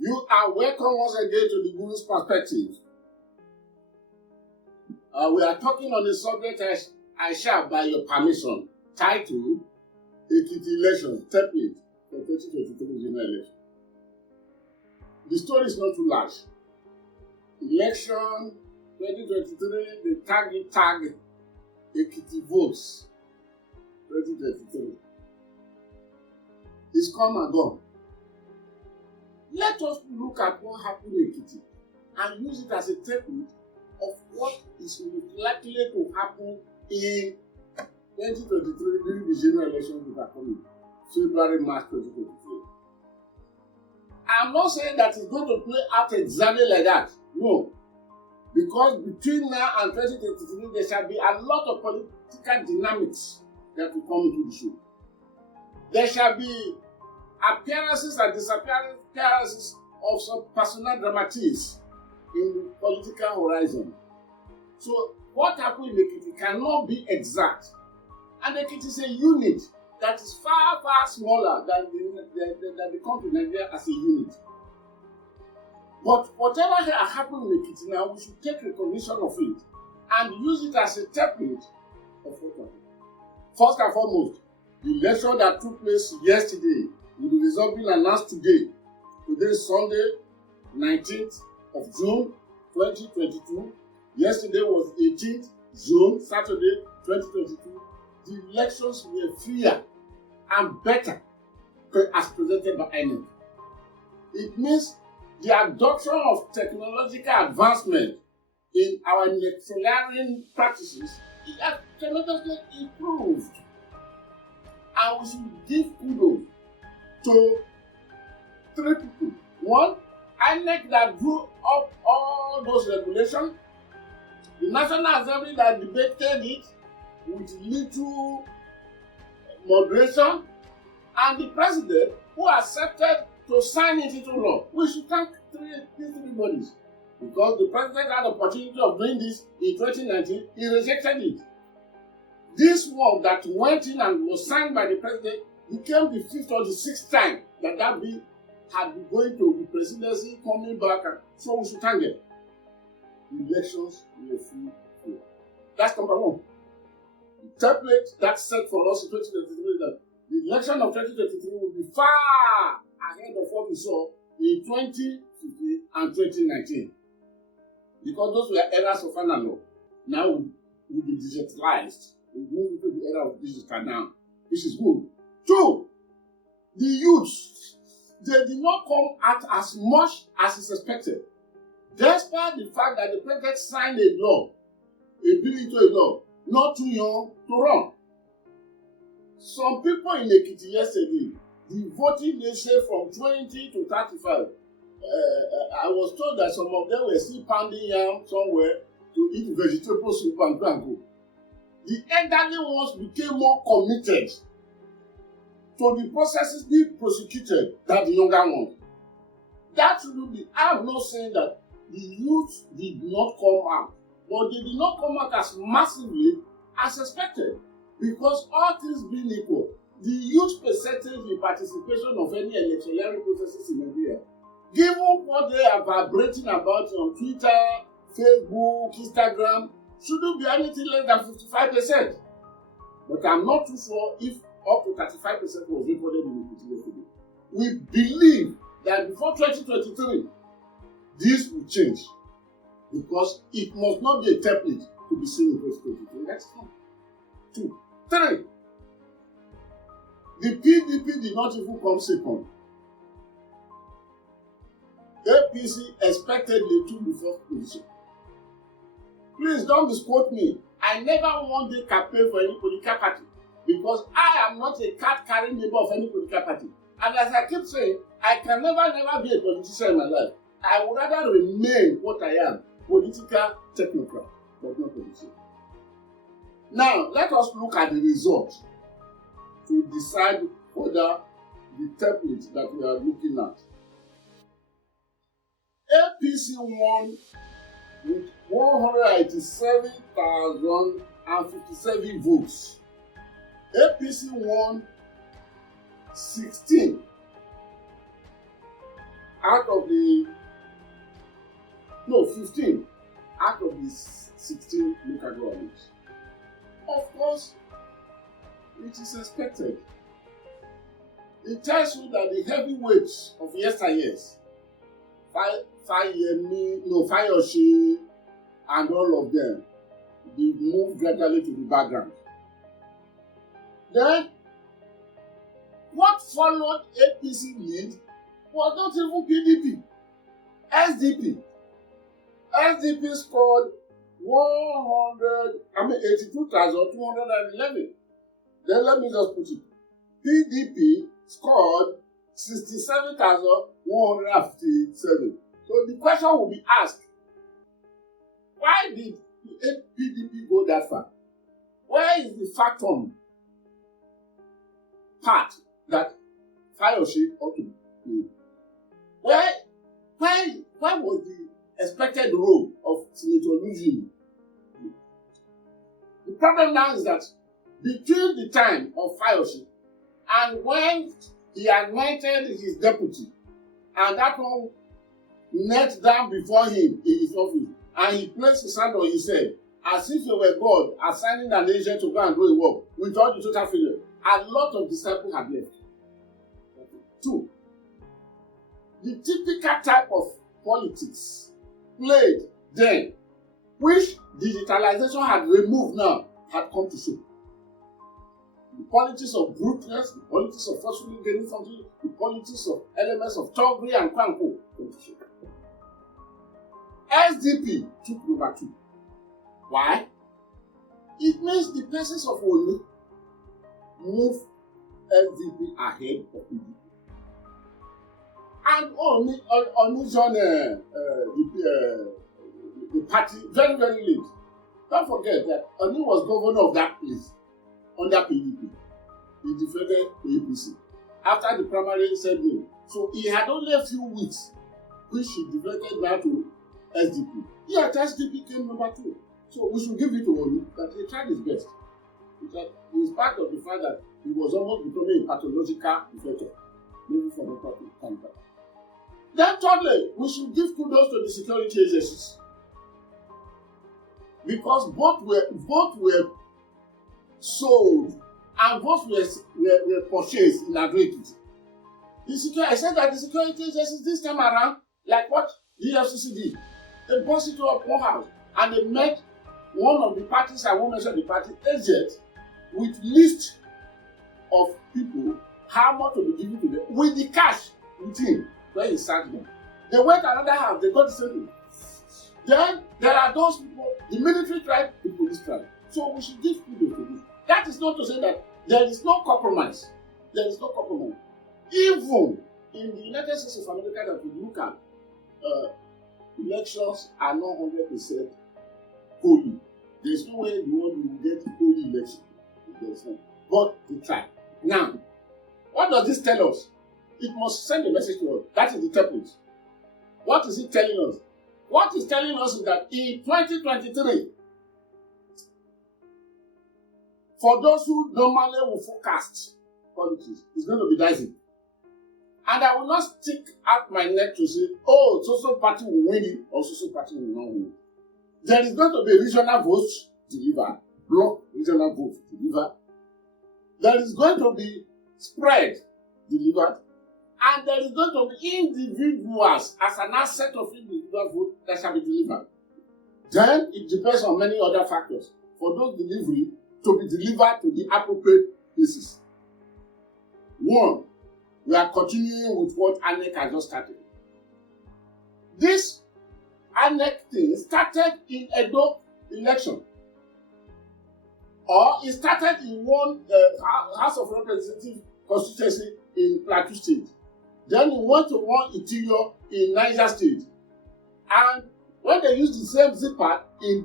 You are welcome once again to the Guru's Perspective. We are talking on the subject I shall, by your permission, titled Ekiti Election Template for 2023 General Election. The story is not too large. Election 2023, the tag Ekiti votes 2023. It's come and gone. Let us look at what happened in Ekiti and use it as a template of what is likely to happen in 2023 during the general elections that are coming, February, March 2023. I'm not saying that it's going to play out exactly like that. No. Because between now and 2023, there shall be a lot of political dynamics that will come into the show. There shall be appearances and disappearances of some personal dramatics in the political horizon. So what happened in Ekiti cannot be exact. And Ekiti is a unit that is far, far smaller than the country Nigeria as a unit. But whatever has happened in Ekiti now, we should take recognition of it and use it as a template of what happened. First and foremost, the election that took place yesterday, with the result being announced today. Today is Sunday, 19th of June, 2022. Yesterday was 18th June, Saturday, 2022. The elections were freer and better as presented by INEC. It means the adoption of technological advancement in our electioneering practices has tremendously improved. And we should give kudos to three people. One, INEC that drew up all those regulations, the National Assembly that debated it with little moderation, and the President who accepted to sign it into law. We should thank these three bodies, because the President had the opportunity of doing this in 2019, he rejected it. This work that went in and was signed by the President became the fifth or the sixth time that bill had been going to the presidency, coming back, and so we should thank them. The elections were free. That's number one. The template that's set for us in 2023 is that the election of 2023 will be far ahead of what we saw in 2015 and 2019. Because those were eras of analog. Now will be digitalized. We move into the era of digital now, which is good. Two, the youths, they did not come out as much as is expected. Despite the fact that the President signed a bill into a law, not too young to run. Some people in Ekiti yesterday, the voting they say from 20 to 35. I was told that some of them were still pounding yam somewhere to eat vegetable soup and go. The elderly ones became more committed to the processes being prosecuted than the younger ones. That shouldn't be. I'm not saying that the youth did not come out, but they did not come out as massively as expected, because all things being equal, the youth percentage in participation of any electioneering processes in Nigeria, given what they are vibrating about on Twitter, Facebook, Instagram, shouldn't be anything less than 55%. But I'm not too sure if up to 35% was recorded in the Ekiti yesterday. We believe that before 2023, this will change, because it must not be a template to be seen in 2023. That's one. 2. 3. The PDP did not even come second. APC expectedly took the first position. Please don't misquote me. I never one day campaign for any political party, because I am not a card-carrying member of any political party. And as I keep saying, I can never be a politician in my life. I would rather remain what I am, political technocrat, but not politician. Now, let us look at the results to decide whether the template that we are looking at. APC won with 187,057 votes. APC won 16 out of the 15 out of the 16 local governments. Of course, it is expected. It tells you that the heavyweights of yesteryears, Fayose, and all of them, they move gradually to the background. Then, what followed APC lead was not even PDP, SDP scored 82,211. Then let me just put it. PDP scored 67,157. So the question will be asked, why did PDP go that far? Where is the factum part that Fayose ought to play? Where was the expected role of Senator Luzini? The problem now is that between the time of Fayose and when he anointed his deputy, and that one knelt down before him in his office, and he placed his hand on his head, as if he were God assigning an agent to go and do a work, with all the total failure, a lot of disciples had left. 2. The typical type of politics played then, which digitalization had removed now, had come to show. The politics of bruteness, the politics of forcefully gaining something, the politics of elements of thuggery and kwanko come to show. SDP took number 2. Why? It means the persons of Oni move SDP ahead of PDP. And Oni joined the party very, very late. Don't forget that Oni was governor of that place under PDP. He defended the APC after the primary assembly. So he had only a few weeks, which he defected now to SDP. Yet SDP came number 2. So we should give it to Oni that he tried his best. Because in spite of the fact that he was almost becoming a pathological defector, maybe for the public campaign. Then thirdly, we should give kudos to the security agencies. Because both were sold and both were purchased in Ekiti. I said that the security agencies this time around, like what the EFCC did, they bust into one house and they met one of the parties, I won't mention the party, agent, with list of people, how much to be given to them, with the cash with him when he sat them. They went another house, they got the same thing. Then there are those people, the military tribe, the police tribe. So we should give kudos to this. That is not to say that there is no compromise. There is no compromise. Even in the United States of America that we look at, elections are not 100% holy. There is no way you will get a holy election. But they try. Now, what does this tell us? It must send a message to us. That is the template. What is it telling us? What it's telling us is that in 2023, for those who normally will forecast politics, it's going to be dicey. And I will not stick out my neck to say, oh, so party will win it or so party will not win it. There is going to be regional votes delivered, block regional votes delivered. There is going to be spread delivered. And there is going to be individuals as an asset of individual vote that shall be delivered. Then it depends on many other factors for those delivery to be delivered to the appropriate places. 1, we are continuing with what ANEC has just started. This ANEC thing started in Edo election. Or it started in one House of Representatives constituency in Plateau State. Then it went to one interior in Niger State. And when they used the same zipper in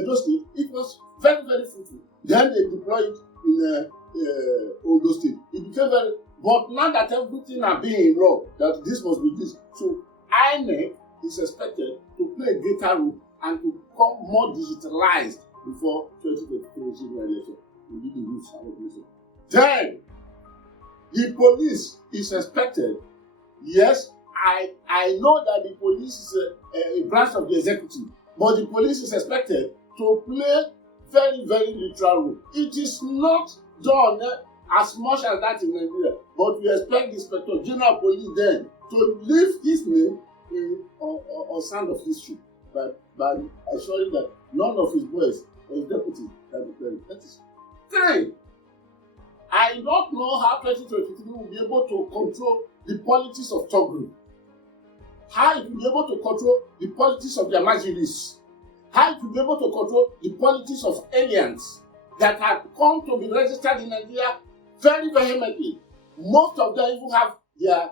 Edo State, it was very, very fruitful. Then they deployed it in Ondo State. It became very, but now that everything are being in law, that this must be this. So INEC is expected to play a greater role and to become more digitalized before 2023 general election. Then the police is expected Yes, I know that the police is a branch of the executive, but the police is expected to play very, very literal role. It is not done as much as that in Nigeria, but we expect the Inspector General of Police then to leave his name on sand of history by assuring that none of his boys or his deputies can be present. That is 3. I don't know how 2023 will be able to control the politics of Togo, how it will be able to control the politics of the Amaziris, how it will be able to control the politics of aliens that have come to be registered in Nigeria very vehemently. Most of them even have their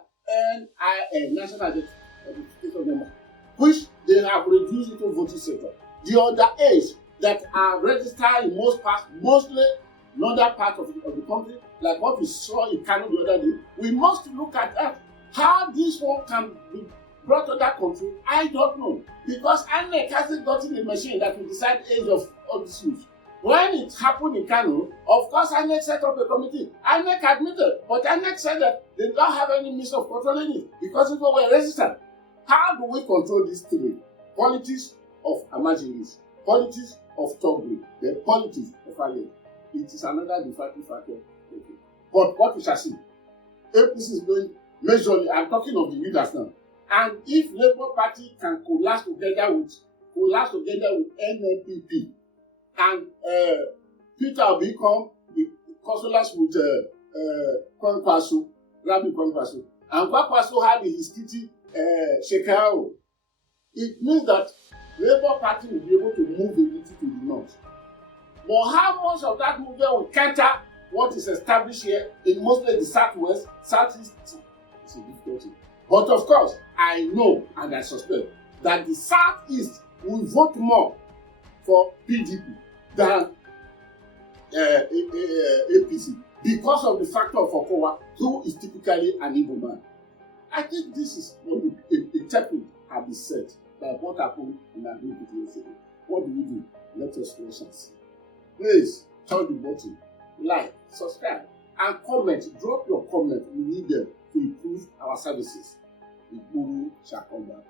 NIN, National Identification Number, which they have reduced into voting sector. The other age that are registered in most parts, mostly northern part of the country, like what we saw in Kano the other day, we must look at that. How this one can be brought under control, I don't know. Because INEC hasn't gotten a machine that will decide age of all these youths. When it happened in Kano, of course INEC set up a committee. INEC admitted, but INEC said that they don't have any means of controlling it because people were registered. How do we control these 3? Politics of Amaziris, politics of Togo, the politics of Ali. It is another defining factor. Okay. But what we shall see, APC is going majorly, I'm talking of the leaders now. And if Labour Party can collapse together with NNPP, and Peter will become the consulars with Kwankwaso, Rabi Kwankwaso, and Kwankwaso had his kitty Shekau, it means that Labour Party will be able to move a little to the north. But how much of that movement will counter what is established here in mostly the southwest, southeast, is a difficulty. But of course, I know and I suspect that the southeast will vote more for PDP than APC because of the factor of Okowa, who is typically an Igbo man. I think this is what the template has been set by what happened in Ekiti yesterday. What do we do? Let us watch and see. Please turn the button, like, subscribe, and comment. Drop your comment. We need them to improve our services. The guru shall come back.